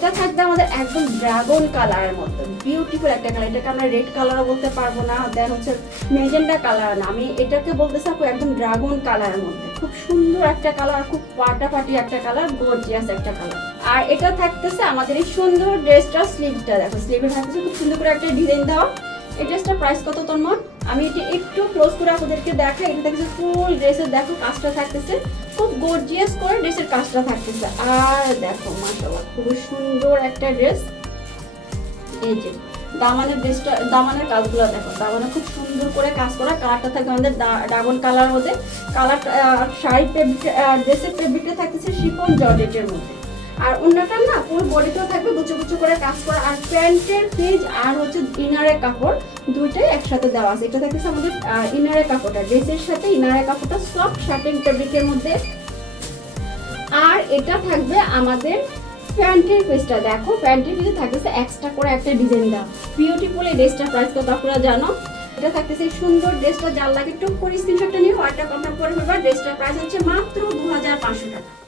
এটা থাকবে আমাদের একদম ড্রাগন কালারের মধ্যে, বিউটিফুল একটা কালার। এটাকে আমরা রেড কালারও বলতে পারবো না, দেন হচ্ছে মেজেন্ডা কালার না, আমি এটাকে বলতেছি আপু একদম ড্রাগন কালারের মধ্যে। খুব সুন্দর একটা কালার, খুব ফাটাফাটি একটা কালার, গর্জিয়াস একটা কালার। আর এটা থাকতেছে আমাদের এই সুন্দর ড্রেসটা, স্লিভটা দেখো, স্লিভে থাকতেছে খুব সুন্দর করে একটা ডিজাইন দেওয়া। এই ড্রেসটার প্রাইস কত তোমরা? আমি এটি একটু ক্লোজ করে আপনাদেরকে দেখাই। এটা থাকছে ফুল ড্রেসের, দেখো কাজটা থাকতেছে খুব গর্জিয়াস করে, ড্রেসের কাজটা থাকতেছে। আর দেখো মাশাআল্লাহ খুব সুন্দর একটা ড্রেস। এই যে দামানের ড্রেসটা, দামানের কাজগুলো দেখো, দামানে খুব সুন্দর করে কাজ করা, কালারটা থাকবে আমাদের ড্রাগন কালার মধ্যে। কালার শাড়ি ড্রেসের ফেব্রিকটা থাকতেছে শিফন জর্জেটের মধ্যে। আর অন্যটা না পুরো বডিতেও থাকবে গুছো গুছো করে কাজ করা। আর প্যান্টের পেজ আর হচ্ছে ইনারের কাপড় দুইটাই একসাথে দেওয়া আছে। এটা থাকতেছে আমাদের ইনারের কাপড়টা, ড্রেসের সাথে ইনারের কাপড়টা সফট শার্টিং ফেব্রিকের মধ্যে। আর এটা থাকবে আমাদের প্যান্টের পেজটা, দেখো প্যান্টের পেজে থাকতেছে এক্সট্রা করে একটা ডিজাইন দেওয়া। বিউটিফুল এই ড্রেসটার প্রাইস কত আপনারা জানো? এটা থাকতেছে সুন্দর ড্রেসটা, যার লাগে টুক করে স্ক্রিনশটটা নিয়ে অর্ডারটা কনফার্ম করে ফেলবা। ড্রেসটার প্রাইস হচ্ছে মাত্র 2500 টাকা।